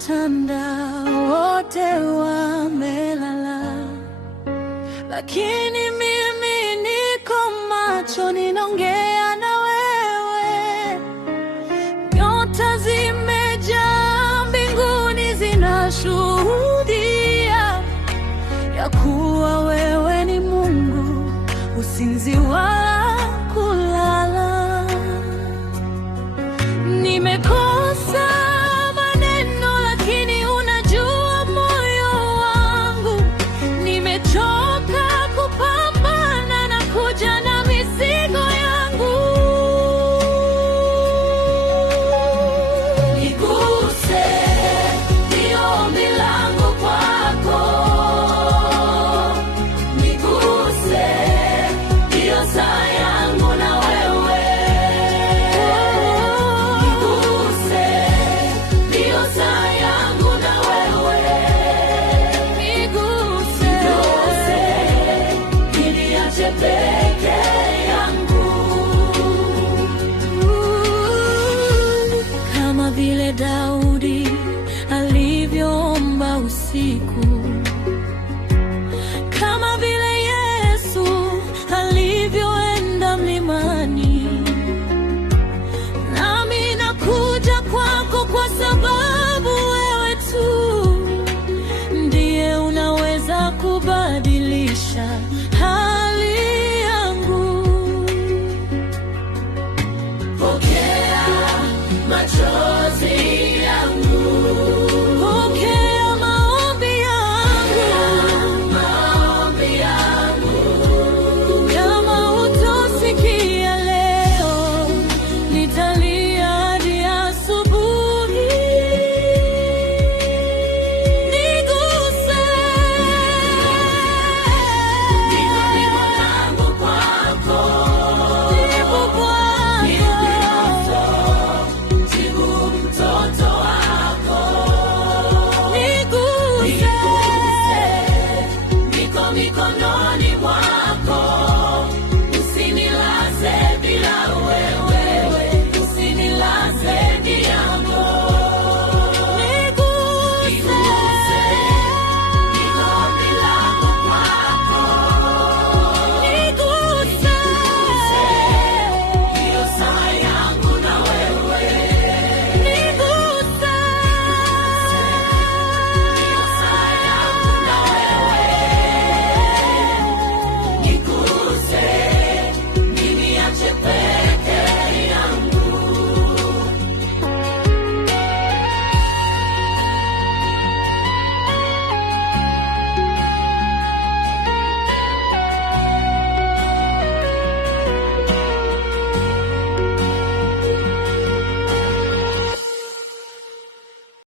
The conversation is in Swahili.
umetanda, wote wamelala, lakini mimi niko macho, ninaongea na wewe. Nyota zimejaa mbinguni, zinashuhudia ya kuwa wewe ni Mungu, usinzi wala kulala. Nimekosa maneno, lakini unajua moyo wangu. Nimechoka kupambana na kuja na mizigo yangu. Niguse, ndio ombi langu kwako. Niguse, ndio saa yangu na wewe. Niguse, ndio saa yangu na wewe. Niguse, niniache peke yangu. Kama vile Daudi alivyoomba usiku, kama vile Yesu alivyoenda mlimani, nami nakuja kwako kwa sababu wewe tu ndiye unaweza kubadilisha